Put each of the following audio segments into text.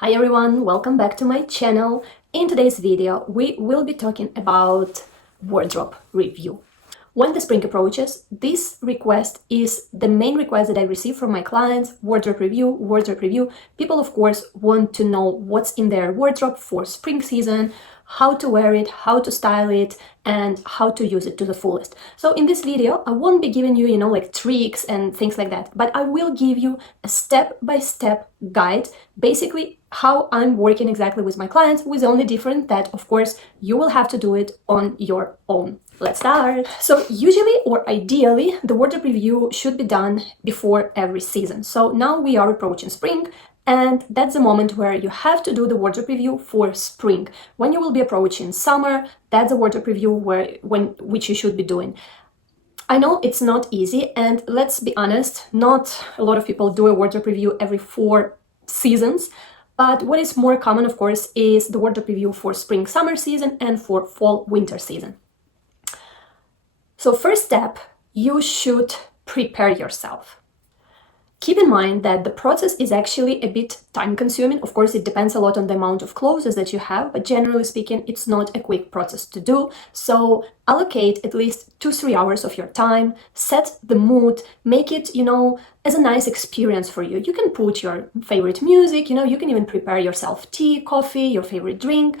Hi everyone, welcome back to my channel. In today's video, we will be talking about wardrobe review. When the spring approaches, this request is the main request that I receive from my clients, wardrobe review, wardrobe review. People, of course, want to know what's in their wardrobe for spring season, how to wear it, how to style it, and how to use it to the fullest. So in this video, I won't be giving you, like tricks and things like that, but I will give you a step-by-step guide, basically how I'm working exactly with my clients, with only different that, of course, you will have to do it on your own. Let's start. So usually or ideally, the wardrobe review should be done before every season. So now we are approaching spring, and that's the moment where you have to do the wardrobe review for spring. When you will be approaching summer, that's a wardrobe review which you should be doing. I know it's not easy, and let's be honest, not a lot of people do a wardrobe review every 4 seasons. But what is more common, of course, is the wardrobe review for spring, summer season and for fall, winter season. So first step, you should prepare yourself. Keep in mind that the process is actually a bit time-consuming. Of course, it depends a lot on the amount of clothes that you have, but generally speaking, it's not a quick process to do. So allocate at least 2-3 hours of your time, set the mood, make it, as a nice experience for you. You can put your favorite music, you can even prepare yourself tea, coffee, your favorite drink.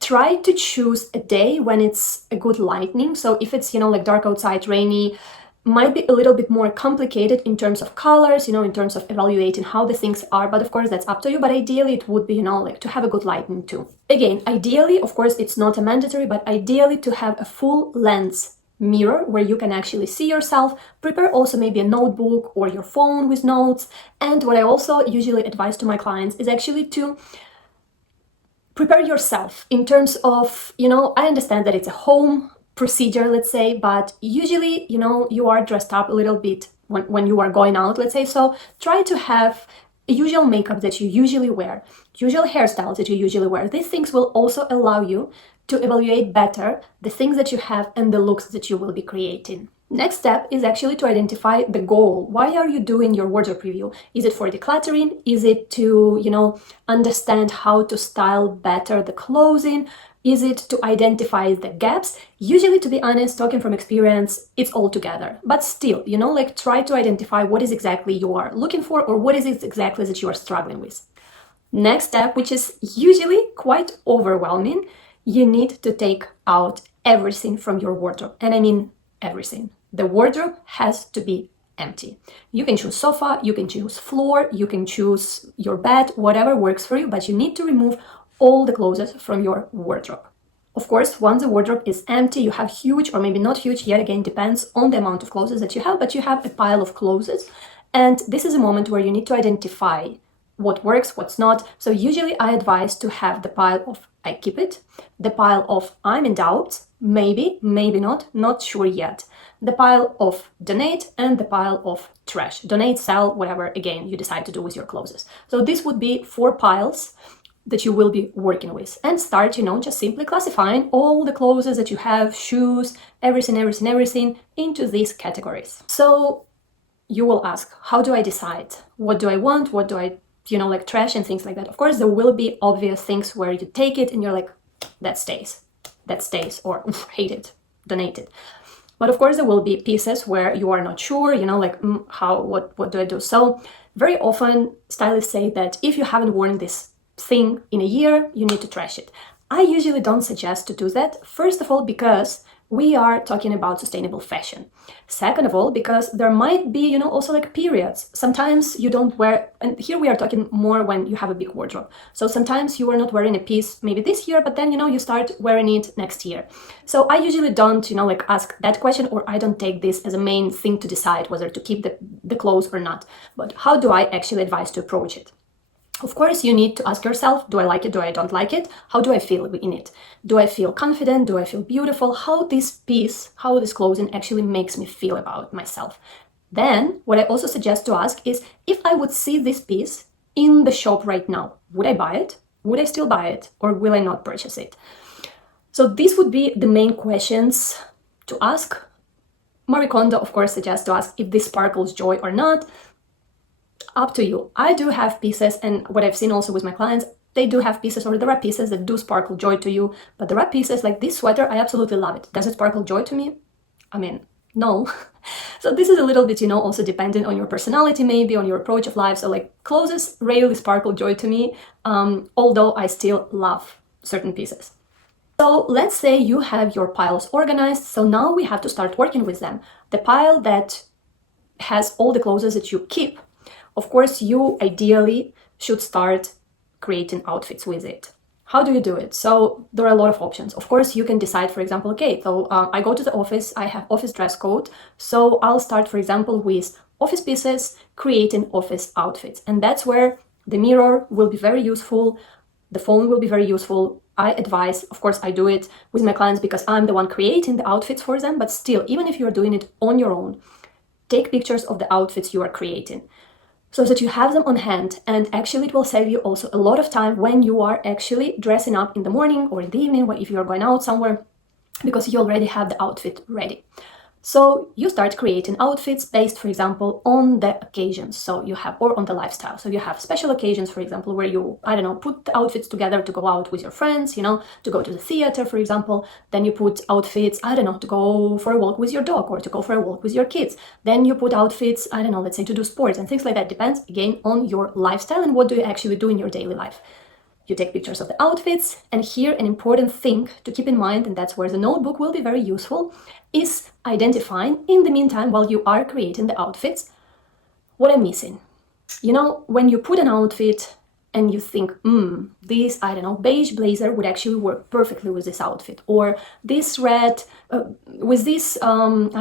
Try to choose a day when it's a good lighting. So if it's, like dark outside, rainy, might be a little bit more complicated in terms of colors, in terms of evaluating how the things are, but of course that's up to you. But ideally it would be, like to have a good lighting too. Again, ideally, of course, it's not a mandatory, but ideally to have a full lens mirror where you can actually see yourself. Prepare also maybe a notebook or your phone with notes. And what I also usually advise to my clients is actually to prepare yourself in terms of, I understand that it's a home procedure, let's say, but usually, you are dressed up a little bit when you are going out, let's say. So try to have a usual makeup that you usually wear, usual hairstyles that you usually wear. These things will also allow you to evaluate better the things that you have and the looks that you will be creating. Next step is actually to identify the goal. Why are you doing your wardrobe review? Is it for decluttering? Is it to, understand how to style better the clothing? Is it to identify the gaps? Usually, to be honest, talking from experience, it's all together. But still, try to identify what is exactly you are looking for or what is it exactly that you are struggling with. Next step, which is usually quite overwhelming, you need to take out everything from your wardrobe. And I mean everything. The wardrobe has to be empty. You can choose sofa, you can choose floor, you can choose your bed, whatever works for you, but you need to remove all the clothes from your wardrobe. Of course, once the wardrobe is empty, you have huge, or maybe not huge, yet again depends on the amount of clothes that you have, but you have a pile of clothes. And this is a moment where you need to identify what works, what's not. So usually I advise to have the pile of I keep it, the pile of I'm in doubt, maybe, maybe not sure yet, the pile of donate, and the pile of trash. Donate, sell, whatever, again, you decide to do with your clothes. So this would be 4 piles that you will be working with, and start, just simply classifying all the clothes that you have, shoes, everything into these categories. So you will ask, how do I decide? What do I want? What do I, like trash and things like that? Of course, there will be obvious things where you take it and you're like, that stays, or hate it, donate it. But of course, there will be pieces where you are not sure, what do I do? So very often stylists say that if you haven't worn this thing in a year, you need to trash it. I usually don't suggest to do that. First of all, because we are talking about sustainable fashion. Second of all, because there might be, also like periods. Sometimes you don't wear, and here we are talking more when you have a big wardrobe. So sometimes you are not wearing a piece maybe this year, but then, you start wearing it next year. So I usually don't, ask that question, or I don't take this as a main thing to decide whether to keep the clothes or not. But how do I actually advise to approach it? Of course, you need to ask yourself, do I like it? Do I don't like it? How do I feel in it? Do I feel confident? Do I feel beautiful? How this clothing actually makes me feel about myself? Then, what I also suggest to ask is, if I would see this piece in the shop right now, would I buy it? Would I still buy it? Or will I not purchase it? So these would be the main questions to ask. Marie Kondo, of course, suggests to ask if this sparkles joy or not. Up to you. I do have pieces, and what I've seen also with my clients, they do have pieces, or there are pieces that do sparkle joy to you, but there are pieces like this sweater, I absolutely love it. Does it sparkle joy to me? I mean, no. So this is a little bit, also dependent on your personality, maybe on your approach of life. So like clothes rarely sparkle joy to me, although I still love certain pieces. So let's say you have your piles organized. So now we have to start working with them. The pile that has all the clothes that you keep, of course, you ideally should start creating outfits with it. How do you do it? So there are a lot of options. Of course, you can decide, for example, okay, so I go to the office, I have office dress code. So I'll start, for example, with office pieces, creating office outfits. And that's where the mirror will be very useful. The phone will be very useful. I advise, of course, I do it with my clients because I'm the one creating the outfits for them. But still, even if you're doing it on your own, take pictures of the outfits you are creating so that you have them on hand, and actually it will save you also a lot of time when you are actually dressing up in the morning or in the evening, if you're going out somewhere, because you already have the outfit ready. So you start creating outfits based, for example, on the occasions. So you have, or on the lifestyle. So you have special occasions, for example, where you, I don't know, put the outfits together to go out with your friends, to go to the theater, for example. Then you put outfits, I don't know, to go for a walk with your dog or to go for a walk with your kids. Then you put outfits, I don't know, let's say to do sports and things like that. Depends, again, on your lifestyle and what do you actually do in your daily life. You take pictures of the outfits, and here an important thing to keep in mind, and that's where the notebook will be very useful, is identifying, in the meantime, while you are creating the outfits, what I'm missing. When you put an outfit and you think, this, I don't know, beige blazer would actually work perfectly with this outfit, or this red, with this, I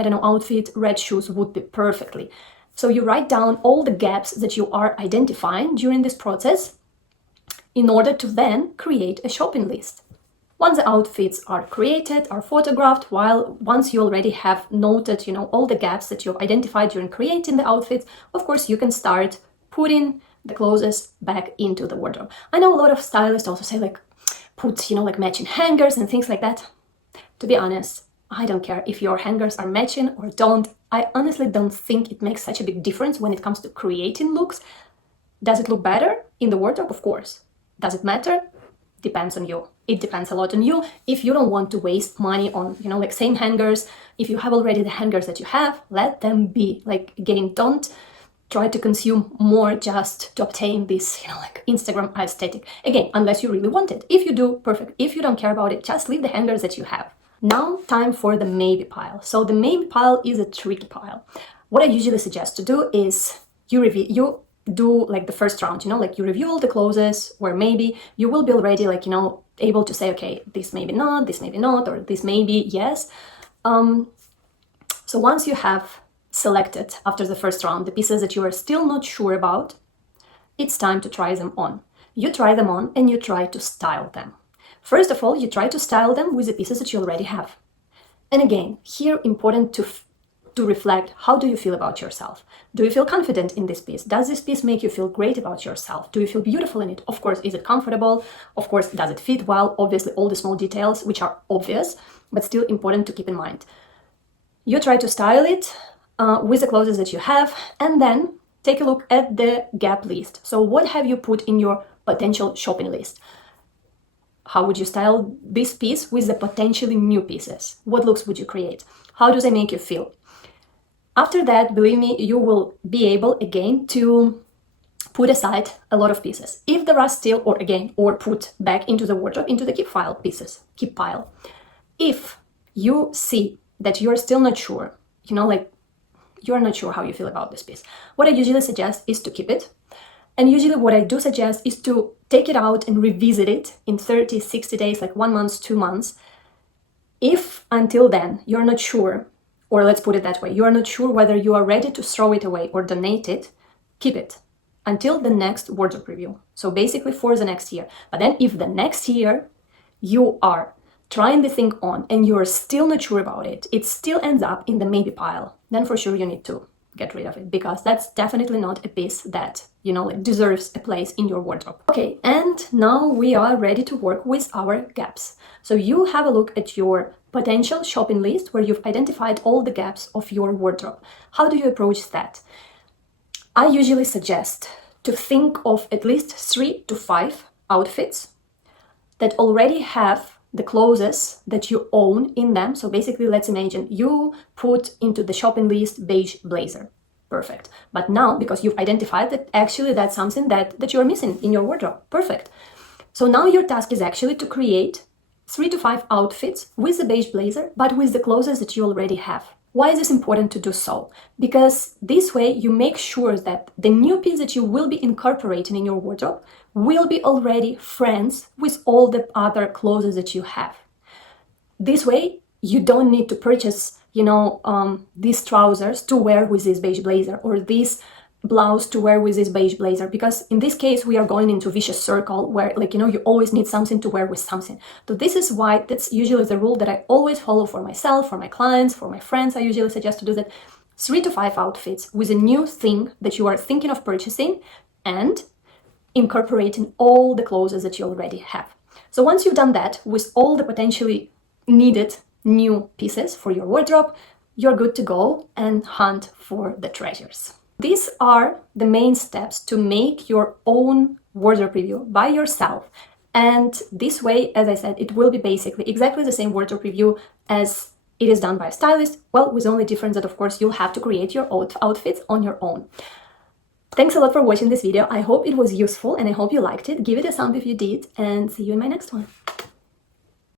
don't know, outfit, red shoes would be perfectly. So you write down all the gaps that you are identifying during this process, in order to then create a shopping list. Once the outfits are created, are photographed, once you already have noted, all the gaps that you've identified during creating the outfits, of course, you can start putting the clothes back into the wardrobe. I know a lot of stylists also say put, matching hangers and things like that. To be honest, I don't care if your hangers are matching or don't. I honestly don't think it makes such a big difference when it comes to creating looks. Does it look better in the wardrobe? Of course. Does it matter? Depends on you. It depends a lot on you. If you don't want to waste money on, same hangers, if you have already the hangers that you have, let them be. Again, don't try to consume more just to obtain this, Instagram aesthetic. Again, unless you really want it. If you do, perfect. If you don't care about it, just leave the hangers that you have. Now, time for the maybe pile. So the maybe pile is a tricky pile. What I usually suggest to do is you do the first round, you review all the clothes where maybe you will be already able to say, okay, this maybe not, or this maybe yes. So once you have selected after the first round the pieces that you are still not sure about, it's time to try them on. You try them on and you try to style them. First of all, you try to style them with the pieces that you already have. And again, here important to reflect, how do you feel about yourself? Do you feel confident in this piece? Does this piece make you feel great about yourself? Do you feel beautiful in it? Of course, is it comfortable? Of course, does it fit well? Obviously, all the small details, which are obvious, but still important to keep in mind. You try to style it with the clothes that you have, and then take a look at the gap list. So what have you put in your potential shopping list? How would you style this piece with the potentially new pieces? What looks would you create? How do they make you feel? After that, believe me, you will be able again to put aside a lot of pieces. If there are still, or put back into the wardrobe, into the keep pile. If you see that you're still not sure, you're not sure how you feel about this piece, what I usually suggest is to keep it. And usually what I do suggest is to take it out and revisit it in 30, 60 days, 1 month, 2 months. If until then you're not sure, or let's put it that way, you are not sure whether you are ready to throw it away or donate it, keep it until the next wardrobe review. So basically for the next year. But then if the next year you are trying the thing on and you're still not sure about it, it still ends up in the maybe pile, then for sure you need to get rid of it, because that's definitely not a piece that, deserves a place in your wardrobe. Okay, and now we are ready to work with our gaps. So you have a look at your potential shopping list where you've identified all the gaps of your wardrobe. How do you approach that? I usually suggest to think of at least 3 to 5 outfits that already have the clothes that you own in them. So basically, let's imagine you put into the shopping list beige blazer. Perfect. But now, because you've identified that actually that's something that you're missing in your wardrobe. Perfect. So now your task is actually to create 3 to 5 outfits with the beige blazer, but with the clothes that you already have. Why is this important to do so? Because this way you make sure that the new piece that you will be incorporating in your wardrobe will be already friends with all the other clothes that you have. This way you don't need to purchase, these trousers to wear with this beige blazer, or this blouse to wear with this beige blazer, because in this case we are going into a vicious circle where you always need something to wear with something. So this is why that's usually the rule that I always follow for myself, for my clients, for my friends. I usually suggest to do that: 3 to 5 outfits with a new thing that you are thinking of purchasing and incorporating all the clothes that you already have. So once you've done that with all the potentially needed new pieces for your wardrobe, you're good to go and hunt for the treasures. These are the main steps to make your own wardrobe review by yourself. And this way, as I said, it will be basically exactly the same wardrobe review as it is done by a stylist, well, with the only difference that, of course, you'll have to create your own outfits on your own. Thanks a lot for watching this video. I hope it was useful and I hope you liked it. Give it a thumb if you did, and see you in my next one.